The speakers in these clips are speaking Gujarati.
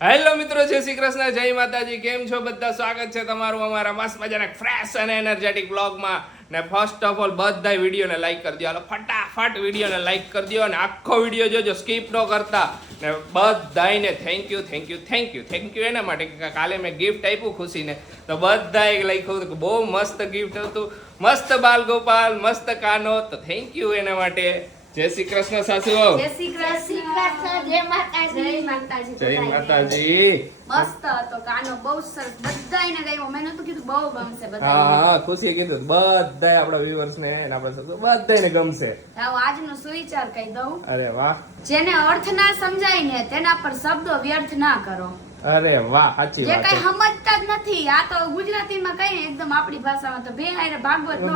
હેલો મિત્રો, જય શ્રી કૃષ્ણ, જય માતાજી, કેમ છો બધા? સ્વાગત છે તમારું અમારા મસ્ત મજાના ફ્રેશ અને એનર્જેટિક બ્લોગમાં ને ફર્સ્ટ ઓફ ઓલ બધાય વિડીયોને લાઈક કરી દો હાલો, ફટાફટ વિડીયોને લાઈક કરી દો અને આખો વીડિયો જોજો સ્કીપ ન કરતા. ને બધાયને thank you thank you thank you thank you એના માટે કાલે મેં ગિફ્ટ આપ્યું ખુશીને. તો બધાએ લખ્યું હતું કે બહુ મસ્ત ગિફ્ટ હતું. મસ્ત બાલ ગોપાલ મસ્ત કાનો. તો થેન્ક યુ એના માટે. જય શ્રી કૃષ્ણ સાસુ જય શ્રી કૃષ્ણ. જય માતાજી. જય માતાજી જય માતાજી. મસ્ત હતો કાનો બહુ સરસ બધાયને ગાયો મેં નતું કીધું બહુ ગમશે હા બધાયને હા ખુશી કીધું. બધાય આપણા viewers ને અને આપણા સબસ્ક્રાઇબર બધાયને ગમશે. આવો આજનો સુવિચાર કહી દઉં. અરે વાહ. જેને અર્થ ના સમજાય ને તેના પર શબ્દો વ્યર્થ ના કરો. અરે વાહ સાચી વાત કઈ સમજતા જ નથી. આ તો ગુજરાતીમાં કઈ એકદમ આપણી ભાષામાં તો બે હારે ભાગવત ન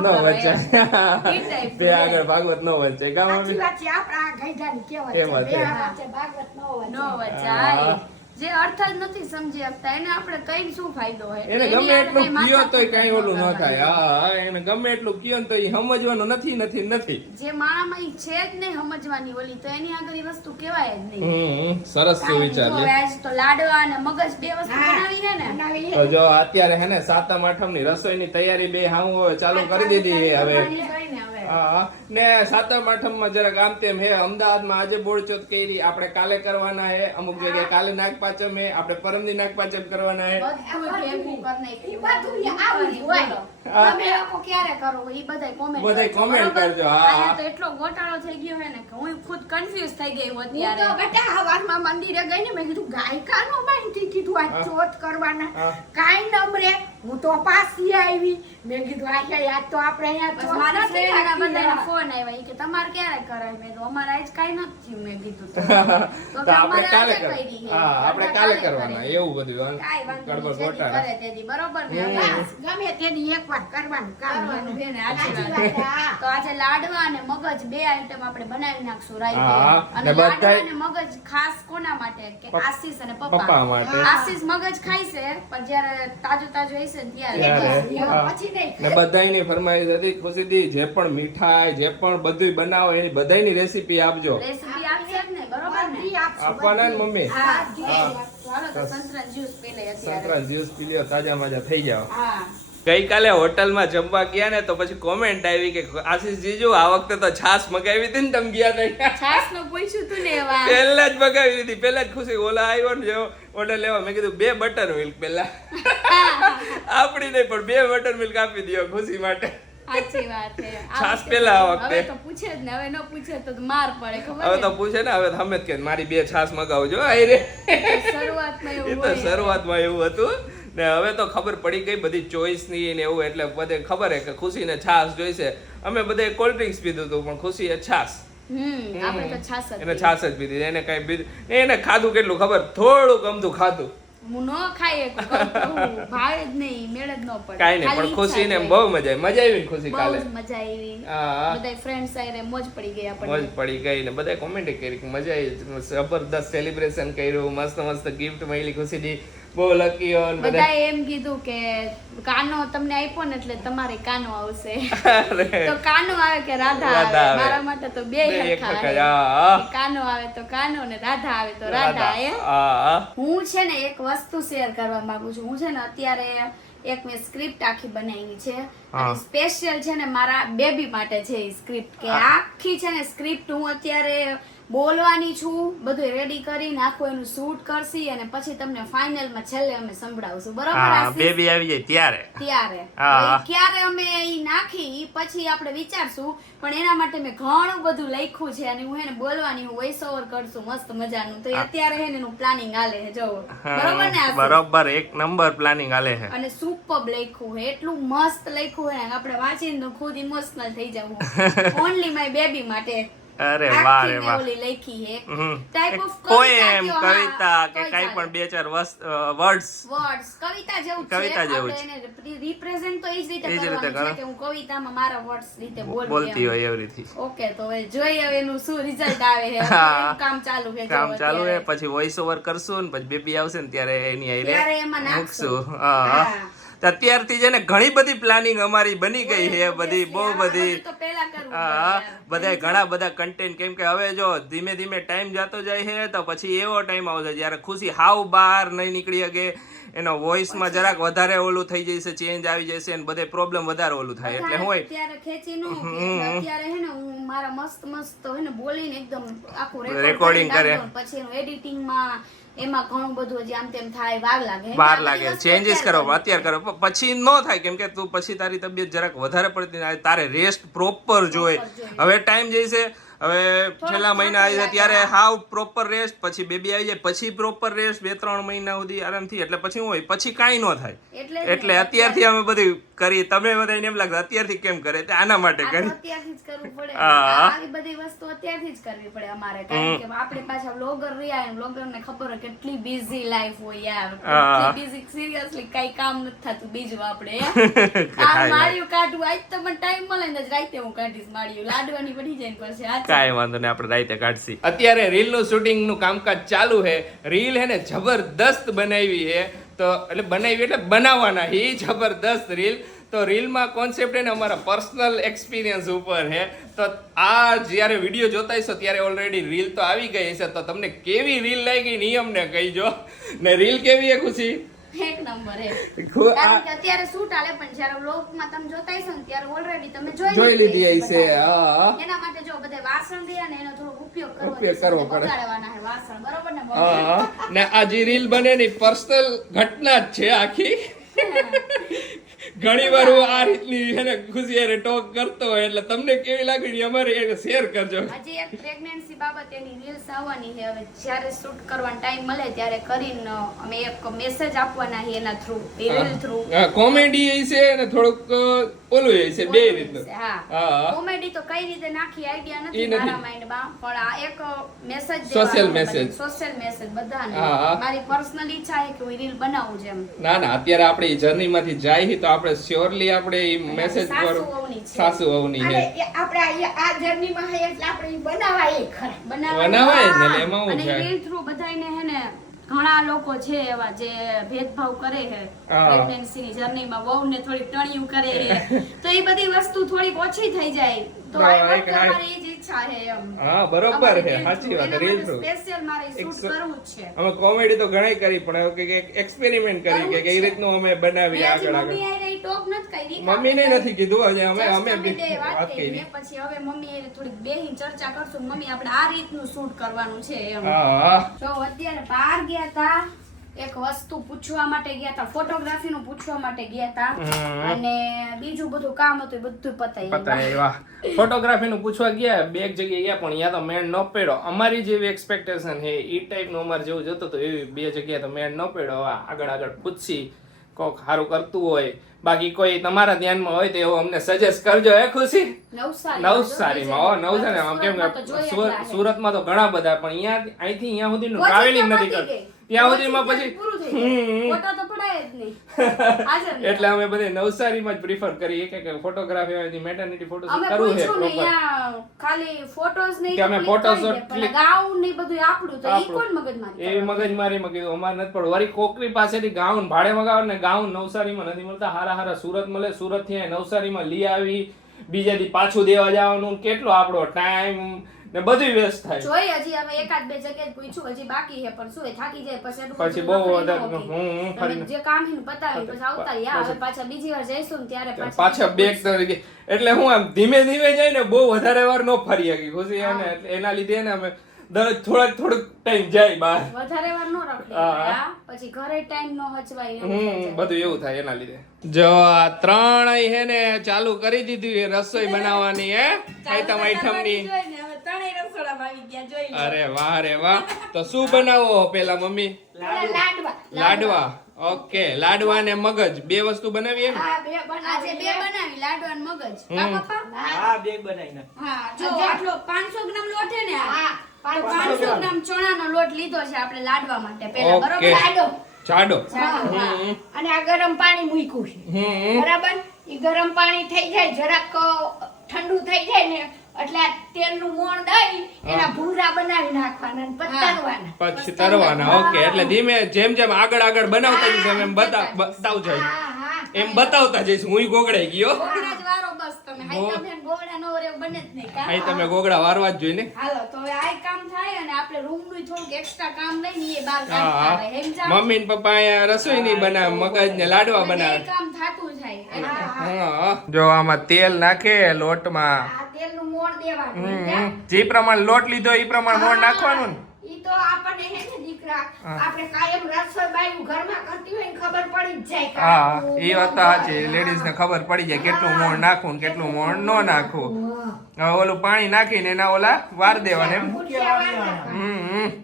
type બે આગળ ભાગવત નો વચ્ચે ગામ સાચી વાત છે. આપણા ગઈઢાની કહેવત છે. બે વચ્ચે ભાગવત. નો વચાય. જે અર્થ જ નથી સમજી શકતા. એને આપણે કઈ શું ફાયદો હોય? એને ગમે એટલું કઈ કયો તોય કઈ ઓલું ન થાય. હા હા, એને ગમે એટલું કયો તો એ સમજવાનું નથી નથી નથી. જે માણામાં ઈ છે જ નહીં સમજવાની ઓલી તો એની આગળ ઈ વસ્તુ કહેવાય જ નહીં. હમ સરસ વિચાર છે તો લાડવા અને મગજ બે વસ્તુ બનાવી છે ને? તો જો અત્યારે હે ને સાતમ આઠમની રસોઈની તૈયારી બે હાઉ ચાલુ કરી દીધી હવે. ને હા ને સાતમ આઠમમાં જરાક આમ તેમ હે અમદાવાદમાં આજે બોળચોથ કરી આપણે કાલે કરવાના હે અમુક જગ્યાએ કાલે નાગપાંચમ હે આપણે પરમદી નાગપાંચમ કરવાના હે. બધા બધાય કરજો, હા, તો એટલો ગોટાળો થઈ ગયો હે ને કે હું ખુદ કન્ફ્યુઝ થઈ ગઈ હું હું તો બેટા હવારમાં મંદિરે ગઈ ને મેં કીધું ગાયકાનો બાંધી કીધું આ ચોથ કરવાના. કાઈ કાંઈ નમરે હું તો પાછી આવી મેં કીધું આશા યાદ તો આપણે અહીંયા મારા. બધાના phone આવ્યા. કે તમારે ક્યારે કરાય? મેં તો અમારે આજ કાઈ નથી થયું. મેં કીધું તો. આપણે કાલે કર હા આપણે કાલે કરવાના એવું બધું કાંઈ ગડબડ ગોટાળા કરે તેથી. બરોબર ને? ગમે તેની એક વાર કરવાનું કામ. બેન. તો આજે લાડવા અને મગજ બે આઈટમ આપણે બનાવી નાખશું રાઈ અને લાડવા અને મગજ ખાસ કોના માટે કે આશીષ અને પપ્પા પપ્પા માટે. આશીષ મગજ ખાઈ છે પણ જ્યારે તાજો તાજો ને ત્યારે ત્યારે, હા. ને બધાયની ફરમાઈશ હતી ખુશીદી જે પણ મીઠાઈ જે પણ બધું બનાવો એની બધાયની રેસીપી આપજો. રેસીપી આપશે જ ને બરોબર ને? બધી આપશું, આપવાના ને મમ્મી. સંતરા જ્યુસ પી લઈએ અત્યારે. સંતરા જ્યુસ પી લ્યો તાજા માજા થઈ જાવ હા. ગઈકાલે હોટલમાં જમવા ગયા ને તો પછી કોમેન્ટ આવી કે આશીષ જીજુ આ વખતે તો છાસ મગાવી હતી ને તમે ગયા હતા છાસનું પૂછ્યું તું ને એવા. પહેલા જ મગાવી દીધી. પહેલા જ ખુશી ઓલા આવ્યો ને જેવો ઓર્ડર લેવા. મેં કીધું બે બટર મિલ્ક પહેલા. આપણી નહીં પણ બે બટર મિલ્ક આપી દો ખુશી માટે. છાસ પેલા આ વખતે. તો પૂછે જ ને હવે ન પૂછે તો માર પડે ખબર હવે તો પૂછે ને હવે તો જ કે મારી બે છાસ મગાવજો. આઈ રે. શરૂઆતમાં એ એવું તો હોય. શરૂઆતમાં એવું હતું. ને હવે તો ખબર પડી ગઈ બધી ચોઈસની એવું એટલે બધે ખબર હે કે ખુશીને છાસ જોઈશે. અમે બધે કોલ્ડ ડ્રિંક્સ પીધું હતું પણ ખુશીએ છાસ એને છાસ જ પીધી. એને કઈ પીધું એને ખાધું કેટલું ખબર? થોડુંક અમથું ખાધું. ખુશી જબરદસ્ત સેલિબ્રેશન કર્યું મસ્ત મસ્ત ગિફ્ટ મળી ખુશીની. બહુ લકી હો બધા. એમ કીધું કે કાનો તમને આપ્યો ને એટલે તમારે કાનો આવશે. તો કાનો આવે કે રાધા આવે. મારા માટે તો બે કાનો આવે તો કાનો ને રાધા આવે તો રાધા. એ. હું? છે ને એક વસ્તુ શેર કરવા માંગુ છું. હું છે ને અત્યારે એક મેં સ્ક્રિપ્ટ આખી બનાવી છે. અને સ્પેશિયલ છે ને મારા બેબી માટે છે સ્ક્રિપ્ટ કે આખી છે ને સ્ક્રિપ્ટ હું અત્યારે બોલવાની છું બધું રેડી કરી આખું એનું શૂટ કરશી અને પછી તમને ફાઇનલમાં છેલ્લે અમે સંભળાવશું. બરોબર બેબી આવી જાય ત્યારે. ત્યારે. હા. ક્યારે અમે એ નાખી પછી આપણે વિચારશું. પણ એના માટે મેં ઘણું બધું લખ્યું છે અને હું એને બોલવાની હું વોઇસ ઓવર કરશું મસ્ત મજાનું. તો અત્યારે હે એનું પ્લાનિંગ હાલે છે જો. બરોબર ને? બરોબર એક નંબર પ્લાનિંગ હાલે છે. અને સુપર લખ્યું છે એટલું મસ્ત લખ્યું છે. આપણે વાંચીને ખુદ ઇમોશનલ થઈ જવું ઓનલી માય બેબી માટે. અરે વાહ રે વાહ. લખી હે. ટાઈપ ઓફ પોએમ કવિતા કે કઈ પણ બે ચાર વર્ડ્સ વર્ડ્સ કવિતા જેવું છે. કવિતા જેવું છે રિપ્રેઝન્ટ તો એ જ રીતે કરવાનું છે કે હું કવિતામાં મારા વર્ડ્સ રીતે બોલતી હોય એવી રીતે. ઓકે તો હવે જોઈએ હવે એનું શું રિઝલ્ટ આવે હા. કામ ચાલુ છે કામ ચાલુ હે પછી વોઇસ ઓવર કરશું ને પછી બેબી આવશે ને ત્યારે એની ત્યારે એમાં નાખશું. હા હા. હા. અત્યારથી છે ને ઘણી બધી પ્લાનિંગ અમારી બની ગઈ છે બધી બહુ બધી. હા બધા ઘણા બધા કન્ટેન્ટ કેમ કે હવે જો ધીમે ધીમે ટાઈમ જતો જાય છે તો પછી એવો ટાઈમ આવશે જ્યારે ખુશી હાવ બહાર નહીં નીકળી શકે એનો વોઇસમાં જરાક વધારે ઓલું થઈ જશે ચેન્જ આવી જશે અને બધે પ્રોબ્લેમ વધારે ઓલું થાય. એટલે હોય. અત્યારે ખેંચી નો અત્યારે હે ને હું મારા મસ્ત મસ્ત હે ને બોલીને એકદમ આખું રેકોર્ડિંગ કરે. પછી એનું એડિટિંગમાં એમાં ઘણું બધું હજી આમ તેમ થાય વાર લાગે વાર લાગે. ચેન્જીસ કરો અત્યારે કરો. પછી ન થાય કેમ કે તું પછી તારી તબિયત જરાક વધારે પડતી. તારે રેસ્ટ પ્રોપર જોઈએ. હવે ટાઈમ જઈશે હવે છેલ્લા મહિના આવી જાય ત્યારે હાવ પ્રોપર રેસ્ટ પછી બેબી આવી જાય પછી પ્રોપર રેસ્ટ બે ત્રણ મહિના સુધી આરામથી એટલે પછી હોય પછી કાંઈ ન થાય. એટલે અત્યારથી અમે બધું કરી તમે બધાને એમ લાગે અત્યારથી કેમ કરે? તે આના માટે કરી અત્યારથી જ કરવું પડે. આવી બધી વસ્તુ અત્યારથી જ કરવી પડે અમારે. કારણ કે આપણે પાછા બ્લોગર રહ્યા એમ. વ્લોગર ને ખબર હોય કેટલી બિઝી લાઈફ હોય યાર. કેટલી બિઝી સિરિયસલી કઈ કામ નથી થતું બીજું આપણે આ માળિયું કાઢવું આજ તો મને ટાઈમ મળે ને જ. રાતે હું કાઢીશ માળિયું. લાડવાની પડી જાય પછી. આ કાંઈ વાંધો નહીં, આપણે રાઈતે કાઢશી. અત્યારે રીલનું શૂટિંગનું કામકાજ ચાલુ છે. રીલ હે ને જબરદસ્ત બનાવી છે. તો એટલે બનાવી એટલે બનાવવાના એ જબરદસ્ત રીલ. તો રીલમાં કોન્સેપ્ટ હે ને અમારા પર્સનલ એક્સપિરિયન્સ ઉપર છે. તો આ જ્યારે વીડિયો જોતા હશો, ત્યારે ઓલરેડી રીલ તો આવી ગઈ હશે. તો તમને કેવી રીલ લાગી, નિયમને કહીજો. ને રીલ કેવી છે ખુશી? એક નંબર હે કારણ કે અત્યારે શૂટ આલે પણ જ્યારે વ્લોગમાં તમે જોતા હશો ને ત્યારે ઓલરેડી તમે જોઈ જોઈ લીધી હશે હા એના માટે જો બધા વાસણ રહ્યા ને એનો થોડો ઉપયોગ કરવો ઉપયોગ કરવો પડે. બગાડવાના હે વાસણ બરોબર ને હા ને આ જે રીલ બને ની પર્સનલ ઘટના જ છે આખી. ઘણી વાર હું આ રીતની એને ખુશી ટોક કરતો હોય એટલે તમને કેવી લાગણી અમારે એને શેર કરજો. હજી એક પ્રેગ્નન્સી બાબત એની રીલ્સ આવવાની છે. હવે જ્યારે શૂટ કરવાનો ટાઈમ મળે ત્યારે કરીને અમે એક મેસેજ આપવાના છે એના થ્રુ રીલ થ્રુ કોમેડી છે અને થોડુંક ઓલું એ છે બે રીતનું. હા. કોમેડી તો કઈ રીતે નાખી આઈડિયા નથી. મારા માઇન્ડમાં પણ આ એક message social message social message બધાને. મારી પર્સનલ ઈચ્છા છે કે હું રીલ બનાવું છે એમ ના ના અત્યારે આપણે જર્નીમાંથી જાય તો આપણે શ્યોરલી આપણે ઈ મેસેજ પર સાસુ વહુની છે. અને એ આપણે આ- જર્ની માં હે એટલે આપણે બનાવાય ખરા. બનાવાય ને, એટલે એમાં હું અને રીલ થ્રુ બધાયને હે ને ઘણા લોકો છે એવા જે ભેદભાવ કરે છે હા. પ્રેગ્નન્સી ની જર્નીમાં વહુને થોડીક ટણિયું કરે છે તો એ બધી વસ્તુ થોડીક ઓછી થઈ જાય. હા બરોબર છે સાચી વાત રીલ અમે કોમેડી તો ઘણી કરી પણ એક્સપેરિમેન્ટ કરી કે કઈ રીતનું અમે બનાવી આગળ આગળ. મમ્મી નથી મમ્મીને નથી કીધું હજી અમે અમે વાત કરી પછી હવે મમ્મી થોડીક ચર્ચા કરશું. મમ્મી આપણે આ રીતનું શૂટ કરવાનું છે એમ. હા. જો અત્યારે બહાર ગયા તા. એક વસ્તુ પૂછવા માટે ગયા તા ફોટોગ્રાફી નું પૂછવા માટે ગયા તા. અને બીજું બધું કામ હતું એ બધું પતાઈ પતાય વાહ. ફોટોગ્રાફી નું પૂછવા ગયા બે એક જગ્યાએ ગયા પણ ત્યાં તો મેળ ન પડ્યો. અમારી જેવી એક્સપેક્ટેશન હે એ ટાઈપનું અમારે જેવું જોતું હતું એવી બે જગ્યાએ તો મેળ ન પડ્યો. આગળ આગળ પૂછી કોક સારું કરતું હોય. બાકી કોઈ તમારા ધ્યાનમાં હોય તો એવું અમને સજેસ્ટ કરજો હે ખુશી? નવસારી નવસારીમાં હો નવસારીમાં. કેમ સુરત- સુરતમાં તો ઘણા બધા પણ અહીંયા અહીંથી અહીંયા સુધીનું ટ્રાવેલિંગ નથી કરતું. ત્યાં સુધીમાં પછી. એટલે અમે બધે નવસારીમાં જ પ્રિફર કરીએ કે ફોટોગ્રાફી હોય મેટર્નિટી અમે ફોટો કરવું છે ખાલી ફોટોસ નહીં કે અમે ફોટોસ પણ ગાઉન ને બધું આપણું તો ઈ. કોણ મગજમારી એવી કરે? મગજમારીમાં કીધું અમારે નથી પડવું. વળી કોકરી પાસેથી ગાઉન ભાડે મગાવ ને ગાઉન નવસારીમાં નથી મળતા. હારા હારા સુરત મળે સુરતથી નવસારી નવસારીમાં લઈ આવી. બીજા દી પાછું દેવા જવાનું. કેટલો આપણો ટાઈમ ને બધી વેસ્ટ થાય. જોઈ હજી અમે એકાદ બે જગ્યાએ પૂછ્યું હજી બાકી છે પણ શું એ થાકી જાય પછી પછી બહુ વધારે હું હું ફરી જે કામ હિન ને પતાવી પછી આવતા રહ્યા હવે પાછા બીજી વાર જઈશું ને ત્યારે પાછા પાછા બેગ તરીકે એટલે હું આમ ધીમે ધીમે જઈને બહુ વધારે વાર નો ફરી શકી ખુશી અને એના લીધે ને અમે દરરોજ થોડાક થોડુંક ટાઈમ જાય બહાર. વધારે વાર નો રખડી પછી ઘરે ટાઈમ નો હચવાય હમ બધું એવું થાય એના લીધે. જો આ ત્રણ હે ને ચાલુ કરી દીધી એ રસોઈ બનાવવાની હે? આઈટમ આઈટમની. જોઈને હવે ત્રણેય રસોડામાં આવી ગયા જોઈ લો. અરે વાહ રે વાહ. તો શું બનાવો પેલા મમ્મી? લાડવા. લાડવા. ઓકે લાડવા ને મગજ. બે વસ્તુ બનાવીએ ને હા બે આજે બે બનાવી લાડવા ને મગજ. હા પપ્પા હા બે બનાવી નાખ. હા જો આટલો 500 ગ્રામ લોટ છે ને હા 500 ગ્રામ. ચણાનો લોટ લીધો છે આપણે લાડવા માટે પહેલા બરોબર? લાડો હા. હમ. અને આ ગરમ પાણી મૂક્યું છે. બરાબર? ઈ ગરમ પાણી થઈ જાય જરાક ઠંડુ થઈ જાય ને એટલે તેલનું મોણ દઈ એના ભૂંગળા બનાવી નાખવાના અને પતરવાના. પછી તરવાના. ઓકે એટલે ધીમે જેમ જેમ આગળ આગળ બનાવતા જઈશ એમ એમ બતાવ બતાવજો. એમ બતાવતા જઈશ હું ગોગડાઈ ગયો. હાઈ તમે. નો ગોગડા વારવા જ જોઈએ ને. હાલો તો હવે આ કામ થાય અને આપણે રૂમનું થોડુંક એક્સ્ટ્રા કામ લઈને એ? મમ્મી ને પપ્પા અહીંયા રસોઈ નહીં બનાવે મગજ ને લાડવા બનાવે. કામ થાતું જાય. હા જો આમાં તેલ નાખે લોટમાં. આ તેલનું મોણ દેવાનું હમ, જે પ્રમાણે લોટ લીધો એ પ્રમાણે મોણ નાખવાનું ને. ઈ તો આપણને હે ને દીકરા આપણે કાયમ રસોઈ બાયું ઘરમાં કરતી હોય ખબર પડી જ જાય હા એ વાત તો સાચી. લેડીઝ ને ખબર પડી જાય કેટલું મોણ નાખવું ને કેટલું મોણ ન નાખવું. હવે ઓલું પાણી નાખીને એના ઓલા વાર દેવાને એમ.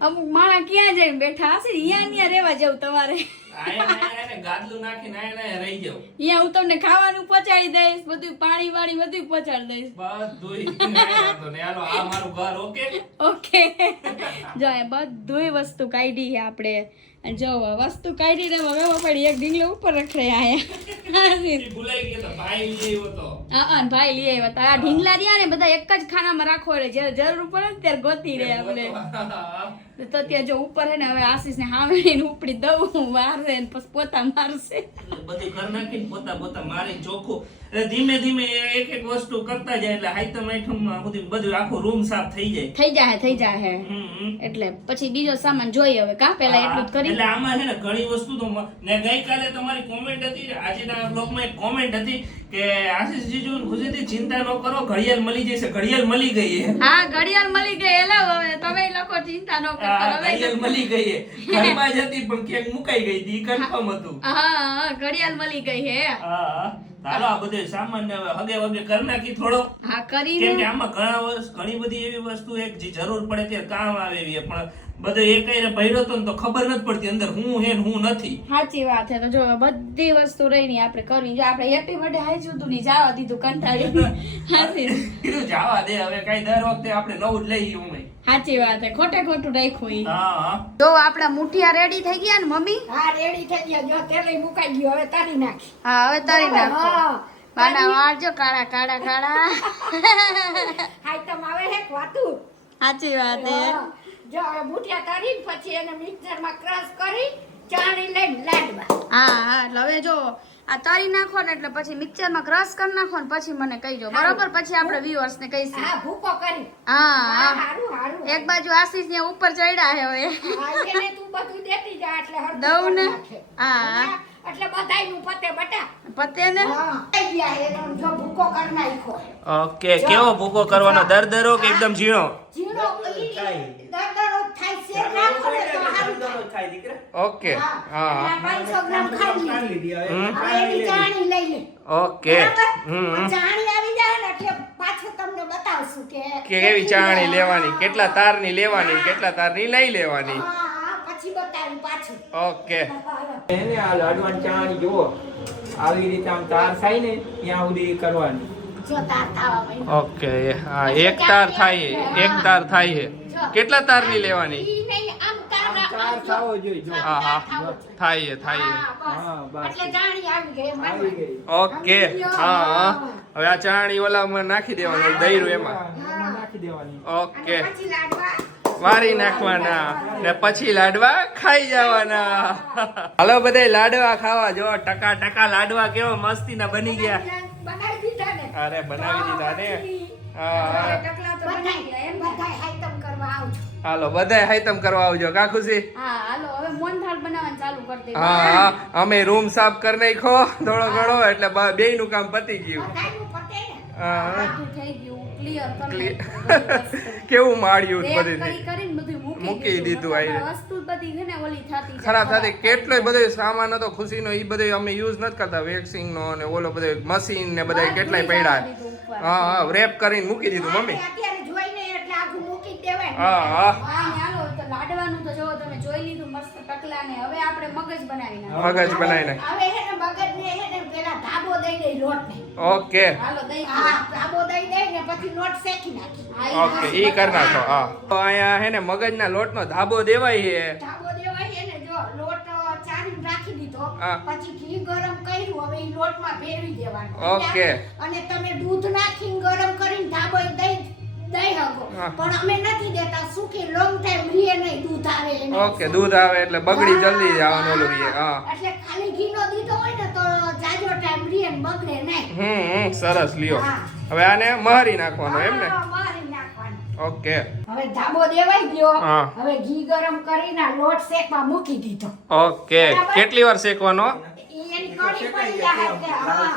અમુક માણા ક્યાં જઈને બેઠા હશે? અહીંયા ને રહેવા જવું તમારે. ગાદલું નાખીને આયા ને આયા રહી જાવ અહીંયા હું તમને ખાવાનું પહોંચાડી દઈશ બધું પાણી વાળી બધું પહોંચાડી દઈશ. ઓકે. જો એ બધુંય વસ્તુ કાઢી છે આપણે. અને જો વસ્તુ કાઢી ને હવે પડી એક ઢીંગલો ઉપર રખડે આયા. ઈ ભૂલાઈ ગયો તો ભાઈ લઈ આવ્યો તો. હા ભાઈ લઈ આવ્યા તા. આ ઢીંગલા રહ્યા ને બધા એક જ ખાનામાં રાખો રે જ્યારે જરૂર પડે ને ત્યારે ગોતી રે આપણે. તો ત્યાં જો ઉપર હે ને હવે આશીષ ને હામે ઉપડી દઉં મારે ને પછી પોતા મારશે. બધું ઘર નાખીને પોતા પોતા મારે ચોખ્ખું. એટલે ધીમે ધીમે એક એક વસ્તુ કરતા જાય એટલે હાઈતમ આઈટમમાં સુધી બધું આખો રૂમ સાફ થઈ જાય. થઈ જાય થઈ જાય. એટલે પછી બીજો સામાન જોઈએ હવે કા પેલા એટલું જ કરી એટલે આમાં છે ને ઘણી વસ્તુ તો ને ગઈકાલે તમારી કોમેન્ટ હતી આજના બ્લોગમાં એક કોમેન્ટ હતી કે આશીષ જીજુ ખુશીથી ચિંતા ન કરો ઘડિયાળ મળી જશે ઘડિયાળ મળી ગઈ હા. ઘડિયાળ મળી ગઈ એટલે હવે તમે લોકો ચિંતા ન કરો ઘડિયાળ મળી ગઈ ઘરમાં જ હતી પણ ક્યાંક મુકાઈ ગઈ હતી કન્ફર્મ હતું. હા ઘડિયાળ મળી ગઈ હે. હા હા. ચાલો આ બધું સામાન્ય હગે વગે કરી નાખી થોડો. હા કેમ કે આમાં ઘણા વર્ષ ઘણી બધી એવી વસ્તુ એક જે જરૂર પડે તે કામ આવે એવી પણ બધો એકાયરે ભર્યો હતો ને તો ખબર નથી પડતી અંદર હું હે હું નથી. સાચી વાત છે. તો જો બધી વસ્તુ રહી ની આપણે કરવી જો આપણે હેપી બર્થડે હાઈ જુતું ની જાવા દીધું કંટાળી. હાચી કીધું જાવા દે હવે કઈ દર વખતે આપણે નવું જ લઈ હું સાચી વાત છે. ખોટે ખોટું રાખ્યું ઈ. જો આપડા મુઠિયા રેડી થઈ ગયા ને મમ્મી? હા રેડી થઈ ગયા. જો તેલે મુકાઈ ગયો. હવે તારી નાખી. હા હવે તારી નાખો હા. બાના વાળજો કાળા કાળા કાળા. હાઈ તમ આવે હે વાતું? સાચી વાત છે. હા. બુટિયા તારી પછી એને મિક્સરમાં ક્રશ કરી ચાણી લઈને લાડવા. હા હા એટલે હવે જો આ તરી નાખો ને એટલે પછી મિક્સરમાં ક્રશ કરી નાખો ને પછી મને કહીજો. બરોબર? પછી આપણે વ્યુઅર્સ ને કહીશું. હા ભૂકો કરી. હા હા હા. હારું હારું. એક બાજુ આશીષ ને ઉપર ચડ્યા છે હવે. હા, એને તું બધું દેતી જા એટલે હર દઉં ને? હા. એટલે બધાયનું પતે બટા. પતે ને? હા. ગયા એનો જો ભૂકો કરી નાખો ઓકે કેવો ભૂકો કરવાનો? દર દરો કે એકદમ ઝીણો? ઝીણો દરદરો થાય છે રાખો ને તો હારું થાય. ઓકે હા હા એટલે આ 500 ગ્રામ ખાઈ લીધી. હમ. હવે એની ચાણી લઈ લે ઓકે? હમ ચાણી આવી જાય ને એટલે પાછું તમને બતાવશું કે કે કેવી ચાણી લેવાની કેટલા તારની લેવાની કેટલા તારની લઈ લેવાની હા હા પછી બતાવું પાછું ઓકે એને આ લાડવાની ચાણી જુઓ આવી રીતે આમ તાર થાય ને ત્યાં સુધી કરવાની જો તાર થાવા માંડ્યો. ઓકે હા એક તાર થાય એક તાર થાય છે. કેટલા તારની લેવાની? થાવો જોઈએ જો. હા હા થાય થાય. ગઈ ઓકે હા હવે આ ચાણી ઓલામાં નાખી દેવાનું દહીરું એમાં. એમાં નાખી દેવાની. ઓકે. મારી વારી નાખવાના ને પછી લાડવા ખાઈ જવાના. હાલો બધા લાડવા ખાવા જો ટકા ટકા લાડવા કેવા મસ્તીના બની ગયા. બનાવી દીધા ને. અરે બનાવી દીધા ને. હા. હા ઢગલા તો બની ગયા એમ ને? બધાય આઈટમ કરવા આવજો. હાલો બધાય હાઈતમ કરવા આવજો કા ખુશી? હા હાલો હવે મોહનથાળ બનાવવાનું ચાલુ કરી દઈએ હા હા અમે રૂમ સાફ કરી નાખો થોડો ઘણો એટલે બે નું કામ પતી ગયું. બધું. કેવું માળ્યું કરી બધું મૂકી દીધું નકર વસ્તુ બધી છે ને ઓલી થતી ખરાબ થતી. કેટલોય બધો સામાન હતો ખુશીનો એ બધો અમે યુઝ નથી કરતા. વેક્સિંગ નો ને ઓલો બધો મશીન ને બધા કેટલાય પડ્યા. હા હા રેપ કરીને મૂકી દીધું મમ્મી. અત્યારે જોઈને એટલે આખું મૂકી દેવાય હા હા. લાડવાનું તો જો તમે જોઈ લીધું મસ્ત ટકલા ને હવે આપણે મગજ બનાવી નાખીએ. મગજ બનાવી નાખ હવે દઈ ઓકે. હાલો દઈ હા. ધાબો દઈ દઈ ને પછી લોટ શેકી નાખી. ઓકે ઈ કર નાખો હા. તો અહીંયા હે ને મગજના લોટનો ધાબો દેવાય છે. ધાબો દેવાય છે ને જો લોટ અ, રાખી દીધો. હા. પછી ઘી ગરમ કર્યું હવે ઈ લોટમાં ભેળવી દેવાનું. ઓકે. અને તમે દૂધ નાખીને ગરમ કરીને ધાબો દઈ દઈ. પણ અમે નથી દેતા સૂકી રીએ નહીં દૂધ આવે એને. ઓકે દૂધ આવે એટલે બગડી જલ્દી જવાનું ઓલું રીએ હા. એટલે ખાલી ઘીનો દીધો હોય ને તો જાજો ટાઈમ રીએ ને બગડે નહીં. હમ હમ સરસ લ્યો. હવે આને મહારી નાખવાનો એમ ને. ઓકે. હવે ધાબો દેવાઈ ગયો. હવે ઘી ગરમ કરીને લોટ શેકવા મૂકી દીધો. ઓકે. કેટલી વાર શેકવાનો? એની કડી પડી જાય હા.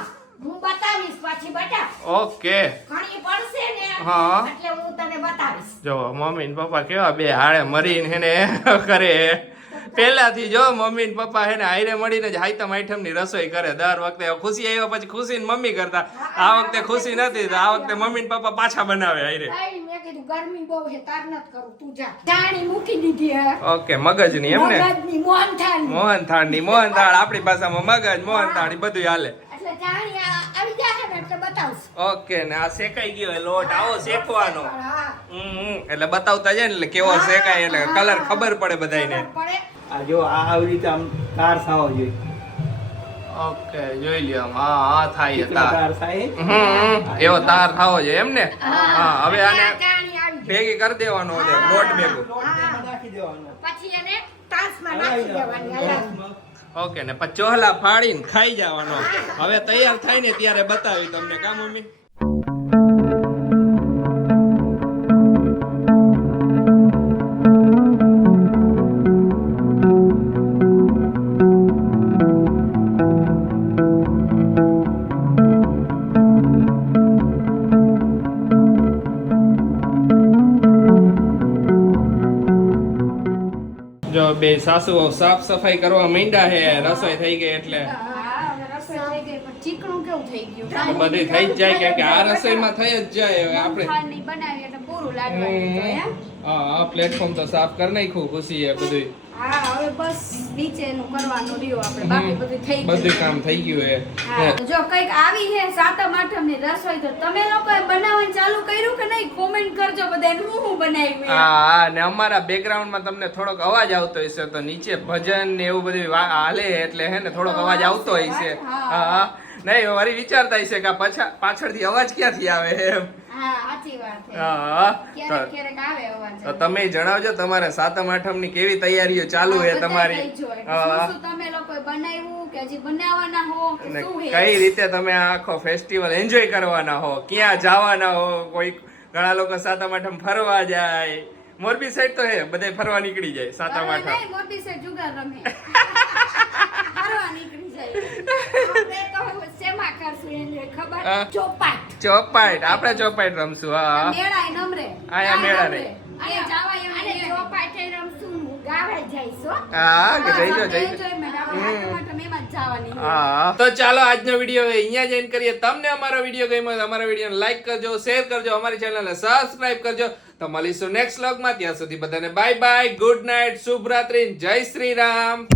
હું બતાવીશ પછી બેટા. ઓકે. ઘણી પડશે ને હા. એટલે હું તને બતાવીશ. જો મમ્મી ને પપ્પા કેવા બે હાડે મરીને હેને કરે. પહેલાથી જો મમ્મી ને પપ્પા હેને હાઈરે મળીને જ આઈટમ આઈટમની રસોઈ કરે. દર વખતે ખુશી આવ્યો પછી ખુશી ને મમ્મી કરતા. આ વખતે ખુશી નથી તો આ વખતે મમ્મી ને પપ્પા પાછા બનાવે હાઈરે મેં કીધું ગરમી બહુ છે તાર નત કરું તું જા. ટાણી મૂકી દીધી હે. ઓકે મગજની એમ ને? મગજની મોહનથાળ મોહન થાળની મોહન થાળ આપણી ભાષામાં મગજ મોહન થાળ બધું હાલે. ઓકે ને આ શેકાઈ ગયો એ લોટ આવો શેકવાનો. હમ, હમ. એટલે બતાવતા જાય ને એટલે કેવો શેકાય એટલે કલર ખબર પડે બધાયને. આ જો આ આવી રીતે આમ તાર થવો જોઈએ. ઓકે જોઈ લ્યો હા હા થાય તાર. થાય? હમ એવો તાર થાવો જોઈએ એમ ને? હા હવે આને. ભેગી કરી દેવાનો છે લોટ ભેગું. પછી એને તાસમાં નાખી દેવાની હલાવી. ઓકે ને પછી ચોહલા ફાડીને ખાઈ જવાનો. હવે તૈયાર થાય ને ત્યારે બતાવી તમને કા મમ્મી? બે સાસુ સાફ સફાઈ કરવા માંડ્યા હે રસોઈ થઈ ગઈ એટલે. ચીકણું કેવું થઈ ગયું બધી થઈ જ જાય કેમ કે આ રસોઈમાં થઈ જ જાય આપણે. બનાવી એટલે પૂરું હા પ્લેટફોર્મ તો સાફ કરી નાખ્યું ખુશી એ બધું હા હવે બસ નીચેનું કરવાનું રહ્યું આપણે. બાકી બધું થઈ બધું કામ થઈ ગયું હા, જો કંઈક આવી હે સાતમ આઠમની રસોઈ તો તમે લોકોએ બનાવવાનું ચાલુ કર્યું નહીં કોમેન્ટ કરજો બધા હું હું બનાવી. હા ને અમારા બેકગ્રાઉન્ડમાં તમને થોડોક અવાજ આવતો હશે તો નીચે ભજન ને એવું બધું હાલે એટલે હે ને થોડોક અવાજ આવતો હશે હા. નહીં વળી વિચારતા હશે કે પાછા પાછળથી અવાજ ક્યાંથી આવે એમ. તો- તમે જણાવજો તમારે સાતમ આઠમની કેવી તૈયારીઓ ચાલુ છે તમારી? કઈ રીતે તમે આખો ફેસ્ટિવલ એન્જોય કરવાના હો? ક્યાં જવાના હો? કોઈ ઘણા લોકો સાતમ આઠમ ફરવા જાય. મોરબી સાઈડ તો હે બધે ફરવા નીકળી જાય સાતમ આઠમ મોરબી સાઈડ જુગાર રમે. ફરવા નીકળી જાય. ચોપાટ. આપણે ચોપાઈટ રમશું હા. આયા મેળા નહીં. ચોપાટે હું એમાં જ છે. હા. તો ચાલો આજનો વીડિયો અહીંયા જ એન્ડ કરીએ. તમને અમારો વીડિયો ગમ્યો હોય તો અમારા વિડીયોને લાઈક કરજો શેર કરજો અમારી ચેનલને સબસ્ક્રાઇબ કરજો. તો મળીશું નેક્સ્ટ વ્લોગમાં ત્યાં સુધી બધાને બાય બાય ગુડ નાઇટ શુભ રાત્રિ જય શ્રી રામ.